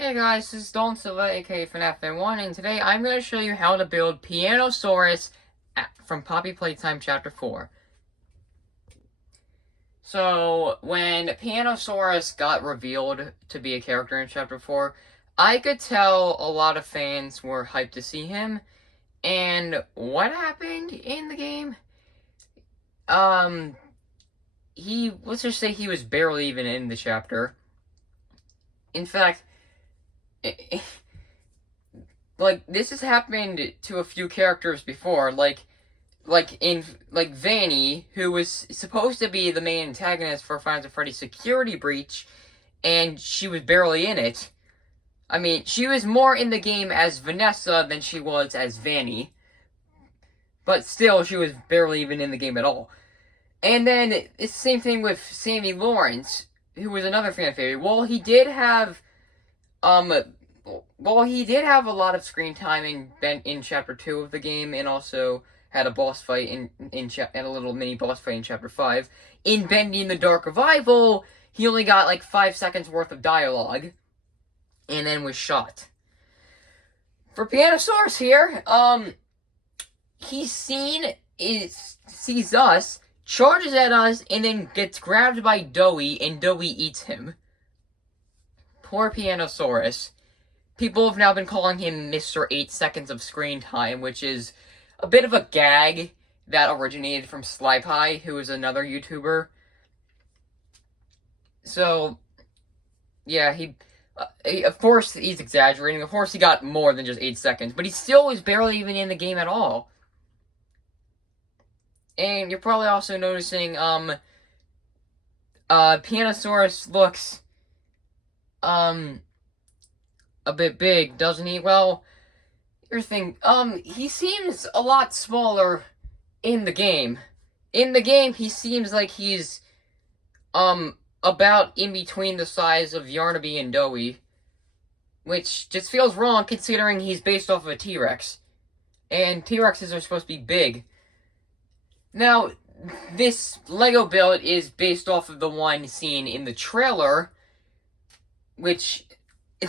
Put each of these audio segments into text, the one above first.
Hey guys, this is Don Silva, aka FNAF1, and today I'm going to show you how to build Pianosaurus from Poppy Playtime Chapter 4. So, when Pianosaurus got revealed to be a character in Chapter 4, I could tell a lot of fans were hyped to see him, and what happened in the game? Let's just say he was barely even in the chapter. In fact, like, this has happened to a few characters before, like Vanny, who was supposed to be the main antagonist for Five Nights at Freddy's Security Breach, and she was barely in it. I mean, she was more in the game as Vanessa than she was as Vanny, but still, she was barely even in the game at all. And then, it's the same thing with Sammy Lawrence, who was another fan favorite. Well, he did have a lot of screen time in Chapter 2 of the game, and also had a boss fight and a little mini boss fight in Chapter 5. In Bendy and the Dark Revival, he only got like 5 seconds worth of dialogue, and then was shot. For Pianosaurus here, he sees us, charges at us, and then gets grabbed by Doughy, and Doughy eats him. Poor Pianosaurus. People have now been calling him Mr. 8 Seconds of Screen Time, which is a bit of a gag that originated from SlyPie, who is another YouTuber. So, yeah, of course he's exaggerating. Of course he got more than just 8 seconds, but he still was barely even in the game at all. And you're probably also noticing, Pianosaurus looks, a bit big, doesn't he? Well, here's the thing, he seems a lot smaller in the game. In the game, he seems like he's, about in between the size of Yarnaby and Doughy, which just feels wrong considering he's based off of a T-Rex. And T-Rexes are supposed to be big. Now, this Lego build is based off of the one seen in the trailer, which,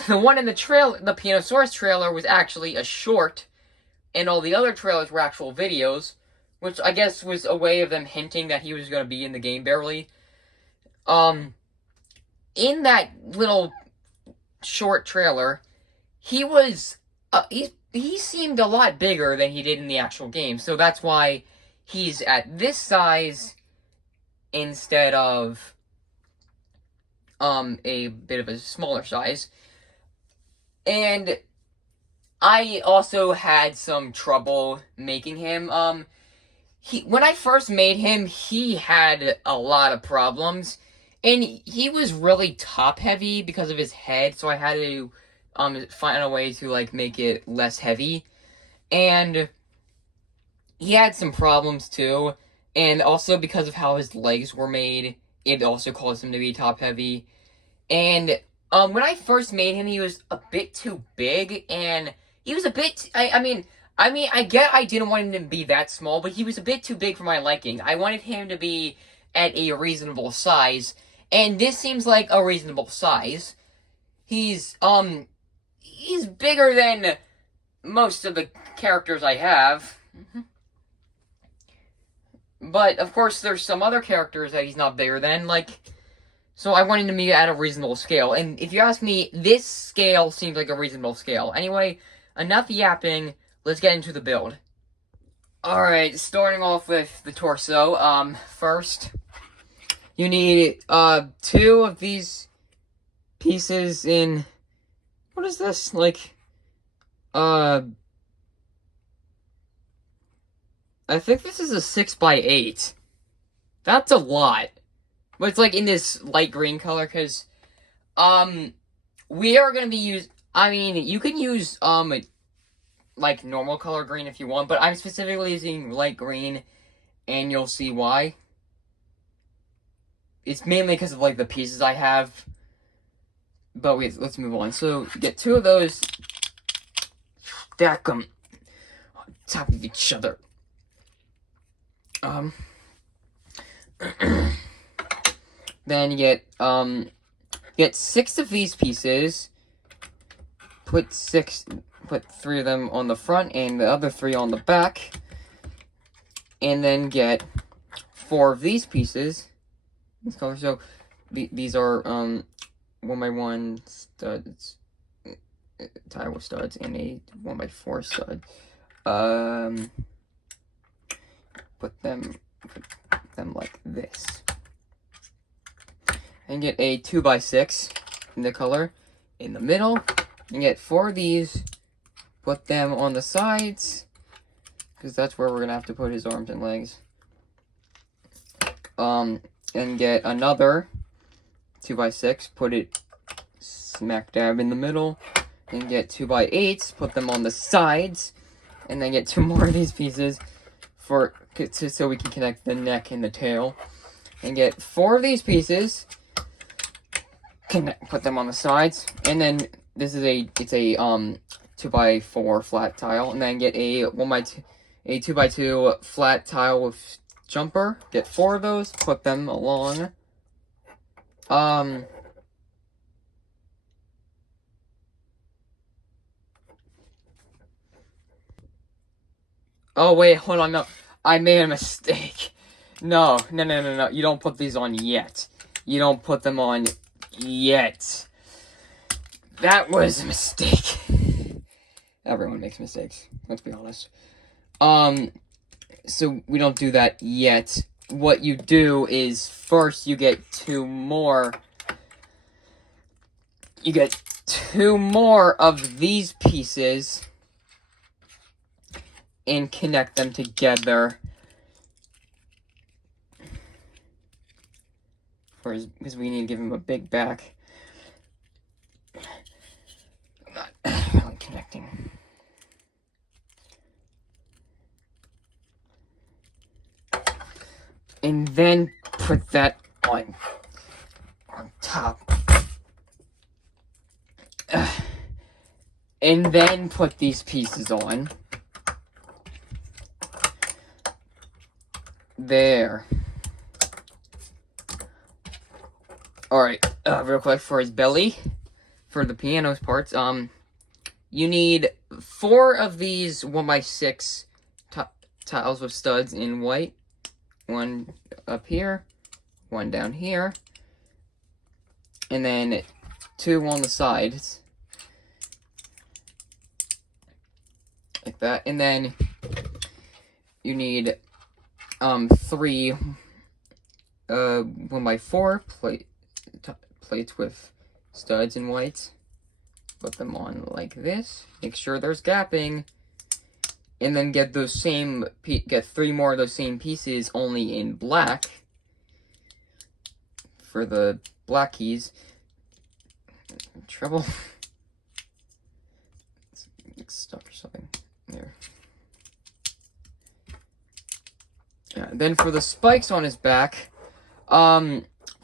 the one in the Pianosaurus trailer was actually a short, and all the other trailers were actual videos, which I guess was a way of them hinting that he was going to be in the game barely. In that little short trailer, he was, he seemed a lot bigger than he did in the actual game, so that's why he's at this size instead of, a bit of a smaller size. And I also had some trouble making him. When I first made him, he had a lot of problems, and he was really top-heavy because of his head, so I had to, find a way to, like, make it less heavy. And he had some problems, too, and also because of how his legs were made, it also caused him to be top-heavy. And, when I first made him, he was a bit too big, and he was a bit, I get I didn't want him to be that small, but he was a bit too big for my liking. I wanted him to be at a reasonable size, and this seems like a reasonable size. He's bigger than most of the characters I have. But, of course, there's some other characters that he's not bigger than, so I wanted him to be at a reasonable scale. And if you ask me, this scale seems like a reasonable scale. Anyway, enough yapping, let's get into the build. Alright, starting off with the torso, first, you need, 2 of these pieces in, what is this, I think this is a 6x8. That's a lot. But it's, in this light green color, because, we are gonna be you can use, normal color green if you want, but I'm specifically using light green, and you'll see why. It's mainly because of, the pieces I have. But wait, let's move on. So, get 2 of those, stack them on top of each other. Then you get 6 of these pieces, put 3 of them on the front and the other 3 on the back. And then get 4 of these pieces. This color. So these are 1x1 studs, tie with studs, and a 1x4 stud. Put them like this. And get a 2x6 in the color in the middle. And get 4 of these. Put them on the sides, because that's where we're gonna have to put his arms and legs. And get another 2x6, put it smack dab in the middle, and get 2x8s, put them on the sides, and then get 2 more of these pieces so we can connect the neck and the tail, and get 4 of these pieces, put them on the sides, and then it's a 2x4 flat tile, and then get a 2x2 flat tile with jumper. Get 4 of those, put them along. Oh wait, hold on, no. I made a mistake. No. You don't put these on yet. You don't put them on yet. That was a mistake. Everyone makes mistakes, let's be honest. So we don't do that yet. What you do is first you get 2 more. You get 2 more of these pieces and connect them together. Because we need to give him a big back. Not really connecting. And then put that on top. And then put these pieces on. There. Alright, real quick for his belly, for the piano's parts, you need 4 of these 1x6 tiles with studs in white. 1 up here, 1 down here, and then 2 on the sides, like that. And then you need 3 1x4 plates with studs in white. Put them on like this. Make sure there's gapping. And then get 3 more of those same pieces, only in black, for the black keys. Trouble. It's stuck or something. There. Yeah, then for the spikes on his back, for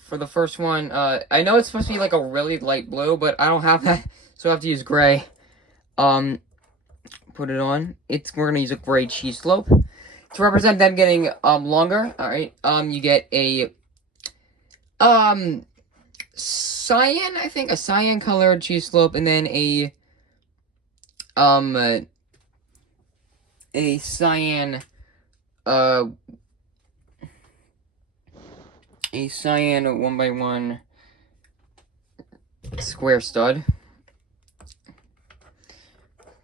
the first one, I know it's supposed to be like a really light blue, but I don't have that, so I have to use gray. Put it on. We're gonna use a gray cheese slope to represent them getting longer. All right. You get a cyan, I think, a cyan colored cheese slope, and then a cyan 1x1 square stud.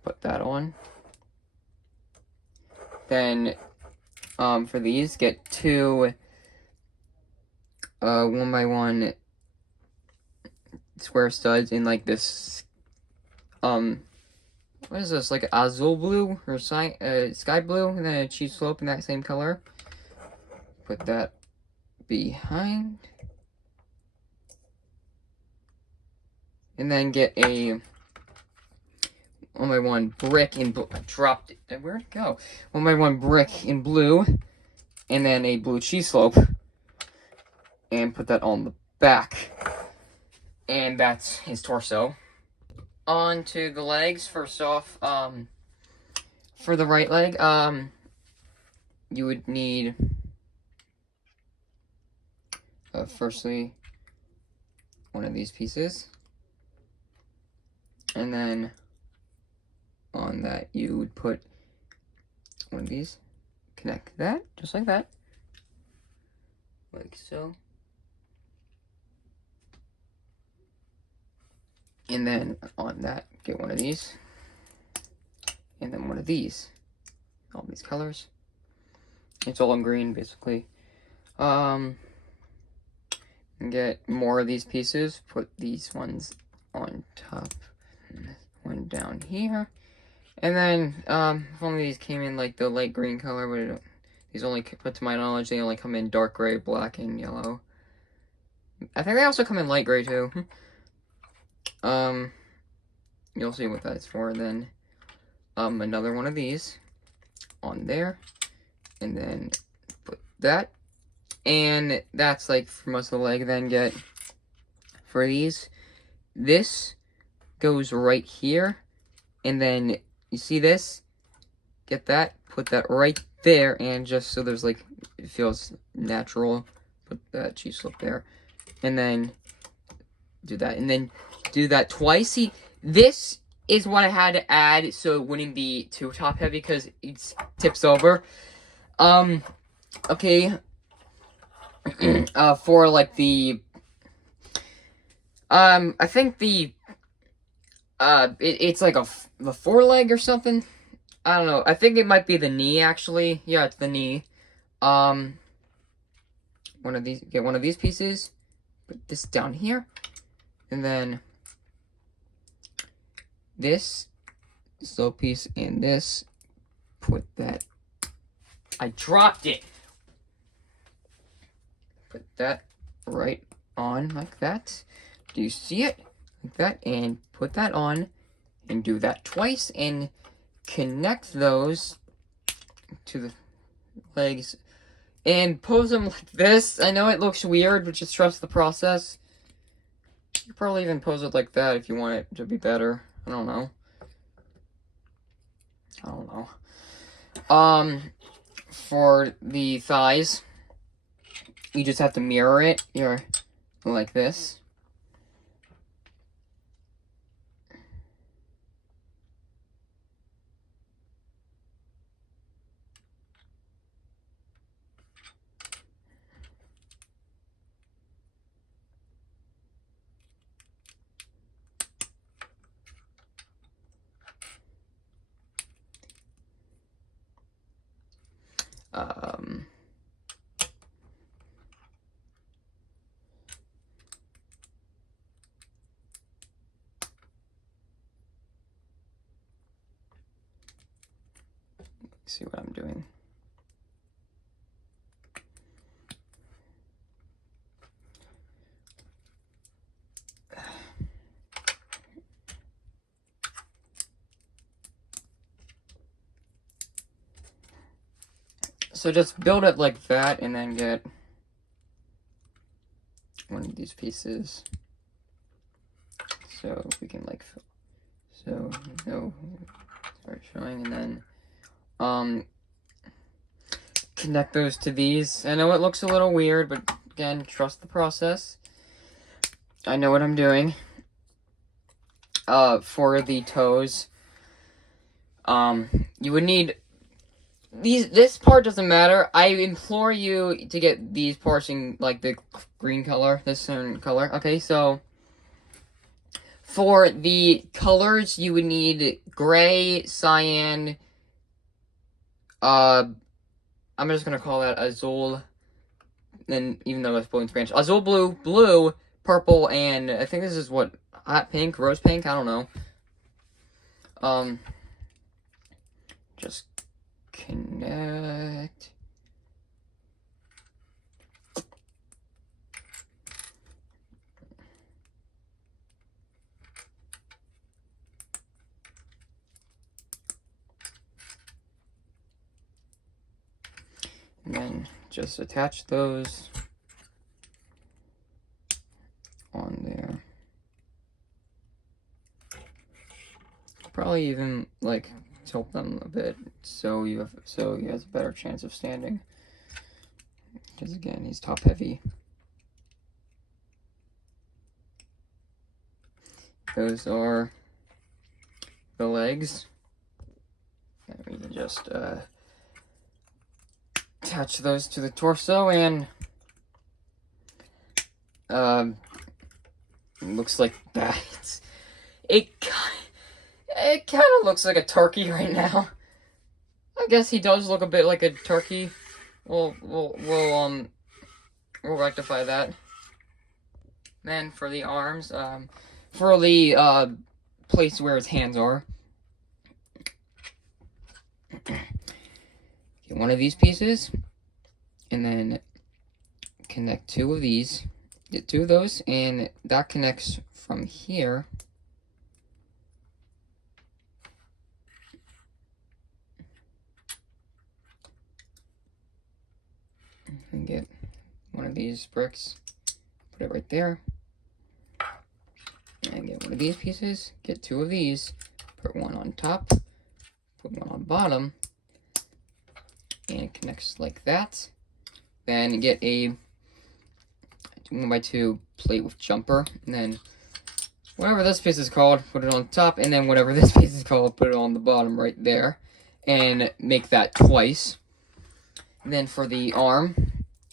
Put that on. Then, for these, get 2 1x1 square studs in like this, what is this, like azul blue or sky blue, and then a cheese slope in that same color. Put that behind. And then get a 1x1 brick in blue. I dropped it. Where'd it go? 1x1 brick in blue, and then a blue cheese slope, and put that on the back. And that's his torso. On to the legs. First off, for the right leg, you would need, firstly, 1 of these pieces, and then on that, you would put one of these, connect that, just like that, like so. And then on that, get one of these, and then one of these, all these colors. It's all in green, basically. And get more of these pieces, put these ones on top, and this one down here. And then, if only these came in like the light green color, but these only, but to my knowledge, they only come in dark gray, black, and yellow. I think they also come in light gray too. You'll see what that's for then. Another one of these on there, and then put that, and that's like for most of the leg. Then get for these, this goes right here, and then you see this, get that, put that right there, and just so there's like, it feels natural, put that cheese slip there, and then do that, and then do that twice. See, this is what I had to add so it wouldn't be too top heavy because it tips over. Okay. For like the, I think the, it's like the foreleg or something. I don't know. I think it might be the knee, actually. Yeah, it's the knee. One of these, get one of these pieces, put this down here, and then this slow piece in this, put that, I dropped it, put that right on like that. Do you see it? Like that, and put that on, and do that twice, and connect those to the legs, and pose them like this. I know it looks weird, but just trust the process. You could probably even pose it like that if you want it to be better. I don't know. For the thighs, you just have to mirror it. You're like this. See what I'm doing. So just build it like that, and then get one of these pieces. So we can like, so no, start showing, and then connect those to these. I know it looks a little weird, but again, trust the process. I know what I'm doing. For the toes, you would need these. This part doesn't matter. I implore you to get these parts in like the green color, this certain color. Okay, so for the colors, you would need gray, cyan. I'm just gonna call that azul. Then, even though it's blue in Spanish, azul, blue, purple, and I think this is what, hot pink, rose pink. I don't know. Just connect. And then just attach those on there. Probably even like tilt them a bit so he has a better chance of standing. Because again, he's top heavy. Those are the legs. And we can just attach those to the torso, and looks like that. It kind of looks like a turkey right now. I guess he does look a bit like a turkey. We'll rectify that. Then for the arms, for the place where his hands are, get one of these pieces, and then connect two of these. Get two of those, and that connects from here. And get one of these bricks, put it right there. And get one of these pieces, get two of these, put one on top, put one on bottom, and it connects like that. Then get a 1x2 plate with jumper, and then whatever this piece is called, put it on top, and then whatever this piece is called, put it on the bottom right there, and make that twice. And then for the arm,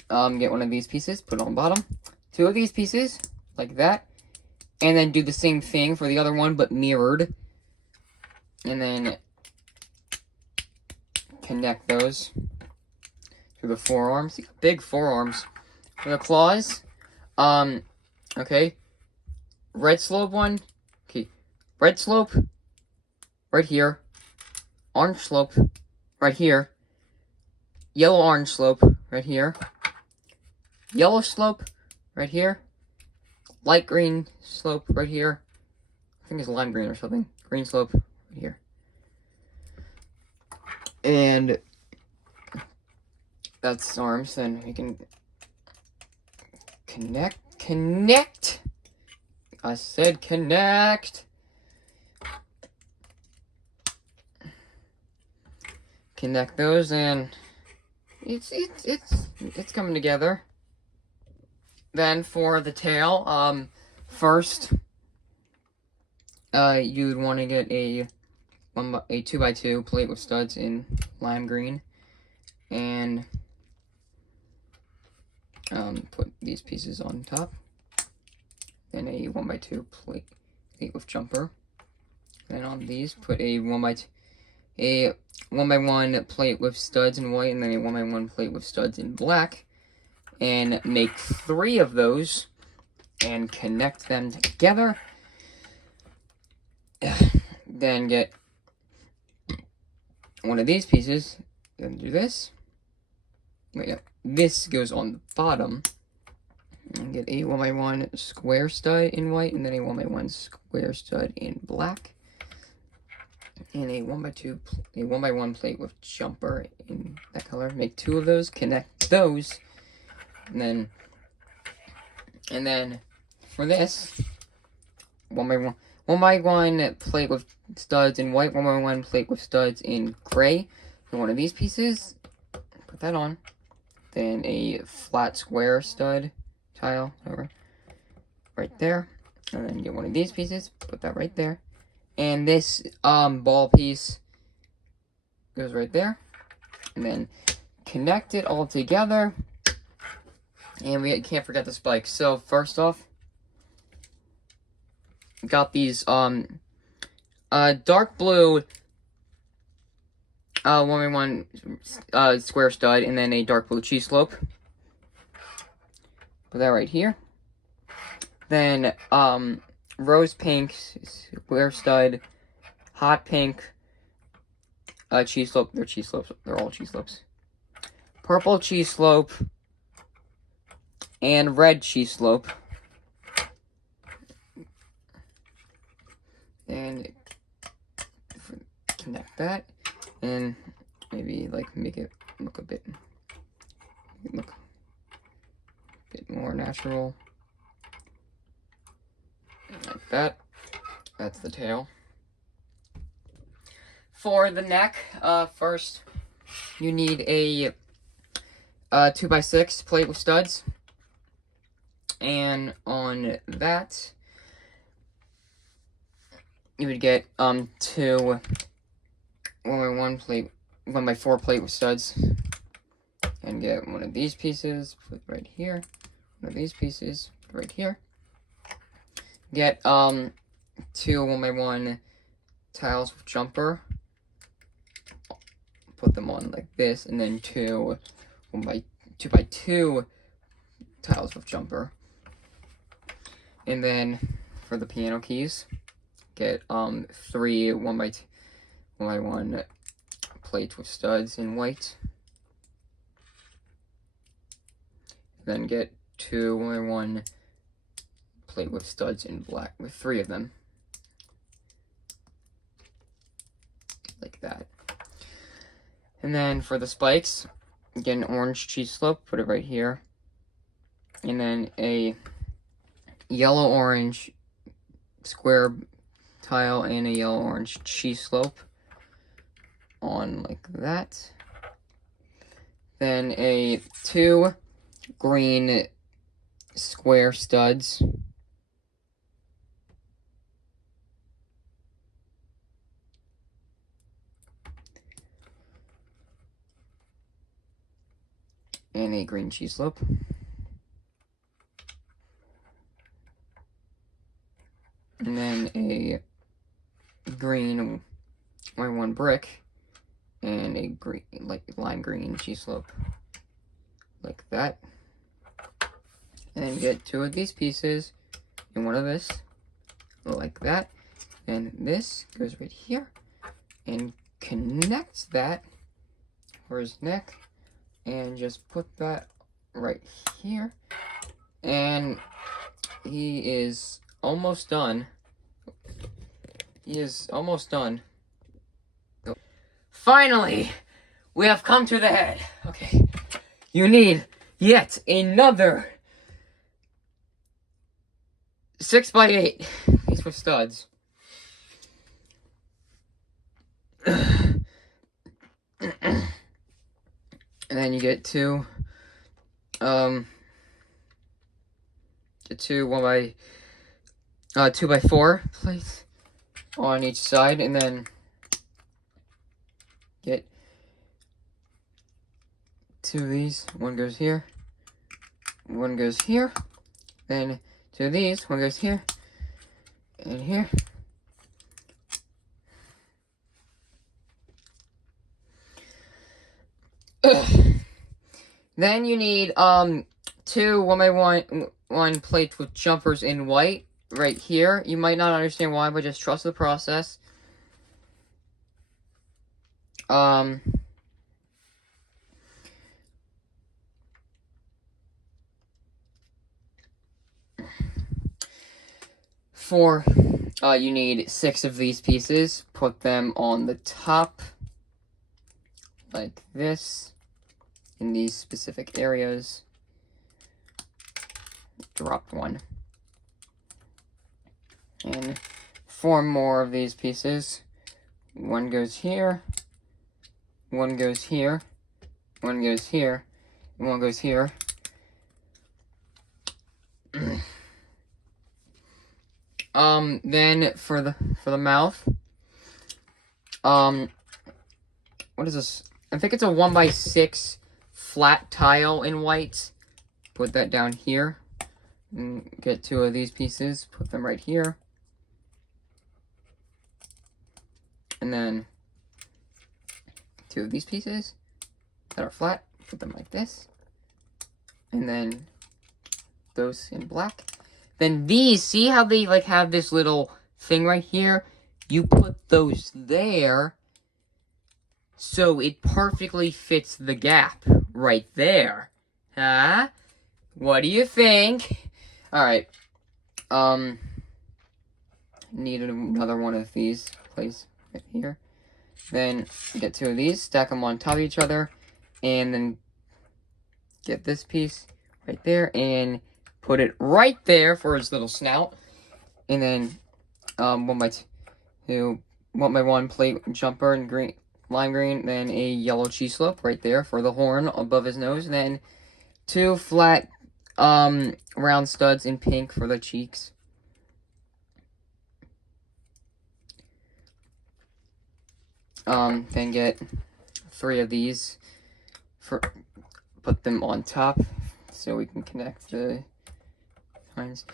get one of these pieces, put it on bottom, two of these pieces, like that, and then do the same thing for the other one, but mirrored, and then connect those to the forearms. Big forearms. For the claws, okay, red slope one, okay, red slope, right here, orange slope, right here, yellow orange slope, right here, yellow slope, right here, light green slope, right here, I think it's lime green or something, green slope, right here, and that's arms. Then we can connect, I said connect, connect those, and it's coming together. Then for the tail, first, you'd want to get a 2x2 plate with studs in lime green, and put these pieces on top. Then a 1x2 plate with jumper. Then on these, put a 1x1 plate with studs in white, and then a 1x1 plate with studs in black. And make 3 of those, and connect them together. Then get one of these pieces, then do this. Wait, no, this goes on the bottom. And get a 1x1 square stud in white, and then a 1x1 square stud in black. And a 1x1 plate with jumper in that color. Make 2 of those, connect those, and then for this, 1x1 plate with studs in white, 1x1 plate with studs in gray. And one of these pieces, put that on. Then a flat square stud tile, whatever, right there. And then get one of these pieces, put that right there. And this ball piece goes right there. And then connect it all together. And we can't forget the spikes. So first off, got these dark blue 1x1 square stud, and then a dark blue cheese slope. Put that right here. Then rose pink square stud, hot pink cheese slope. They're cheese slopes. They're all cheese slopes. Purple cheese slope and red cheese slope. And connect that, and maybe like make it look a bit more natural, like that. That's the tail. For the neck, first you need a 2x6 plate with studs, and on that you would get 2 1 by 4 plate with studs, and get one of these pieces, put right here, one of these pieces, put right here. Get 2 1 by 1 tiles with jumper, put them on like this, and then 2 by 2 tiles with jumper. And then for the piano keys, get 3 1 by 1 plates with studs in white. Then get 2 1 by 1 plate with studs in black, with 3 of them. Like that. And then for the spikes, get an orange cheese slope, put it right here. And then a yellow-orange square tile and a yellow-orange cheese slope on like that. Then 2 green square studs. And a green cheese slope. And then a green 1 brick and a green, like lime green cheese slope. Like that. And then get 2 of these pieces and 1 of this. Like that. And this goes right here. And connects that for his neck. And just put that right here. And he is almost done. He is almost done. Finally, we have come to the head. Okay. You need yet another 6 by 8 piece with studs. And then you get 2 2 by 4 plates on each side, and then get 2 of these. 1 goes here, 1 goes here, then 2 of these. 1 goes here and here. Then you need 2 1 by 1 plates with jumpers in white right here. You might not understand why, but just trust the process. You need 6 of these pieces. Put them on the top like this in these specific areas. Dropped 1. And 4 more of these pieces. 1 goes here, 1 goes here, 1 goes here, and 1 goes here. Then for the mouth, what is this? I think it's a 1 by 6 flat tile in white. Put that down here. And get 2 of these pieces. Put them right here. And then 2 of these pieces that are flat. Put them like this. And then those in black. Then these, see how they like have this little thing right here? You put those there. So it perfectly fits the gap right there. Huh? What do you think? Alright. Need another 1 of these. Place right here. Then get 2 of these. Stack them on top of each other. And then get this piece right there. And put it right there for his little snout. And then 1 by 2. 1 by 1 plate jumper and green. Lime green, then a yellow cheese slope right there for the horn above his nose, and then 2 flat round studs in pink for the cheeks. Then get 3 of these, put them on top, so we can connect the lines.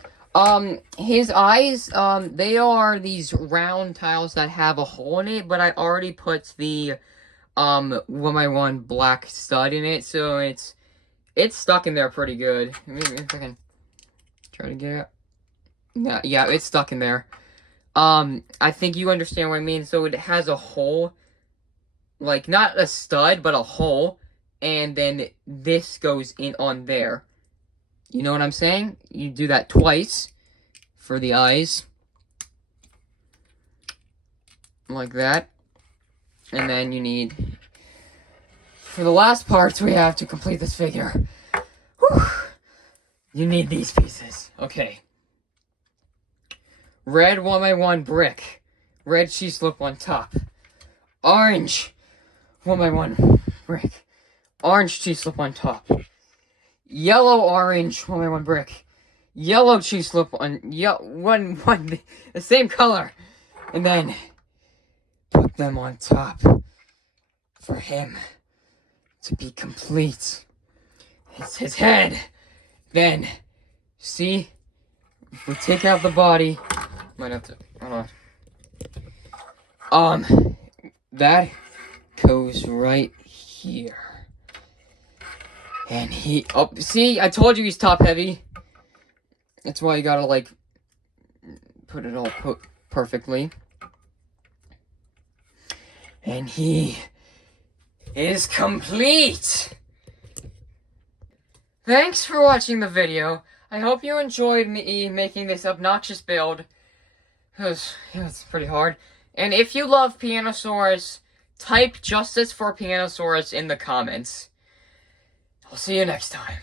His eyes, they are these round tiles that have a hole in it, but I already put the, 1x1 black stud in it, so it's stuck in there pretty good. Maybe if I can try to get it. No, yeah, it's stuck in there. I think you understand what I mean. So it has a hole, like not a stud, but a hole, and then this goes in on there. You know what I'm saying? You do that twice for the eyes. Like that. And then you need, for the last parts we have to complete this figure, whew, you need these pieces. Okay. Red 1x1 brick. Red cheese slip on top. Orange 1x1 brick. Orange cheese slip on top. Yellow orange 1x1 brick. Yellow cheese slip on one the same color. And then put them on top for him to be complete. It's his head. Then see, we take out the body. Might have to, hold on. That goes right here. And see, I told you he's top heavy. That's why you gotta, like, put it all perfectly. And he is complete! Thanks for watching the video. I hope you enjoyed me making this obnoxious build. It's pretty hard. And if you love Pianosaurus, type justice for Pianosaurus in the comments. I'll see you next time.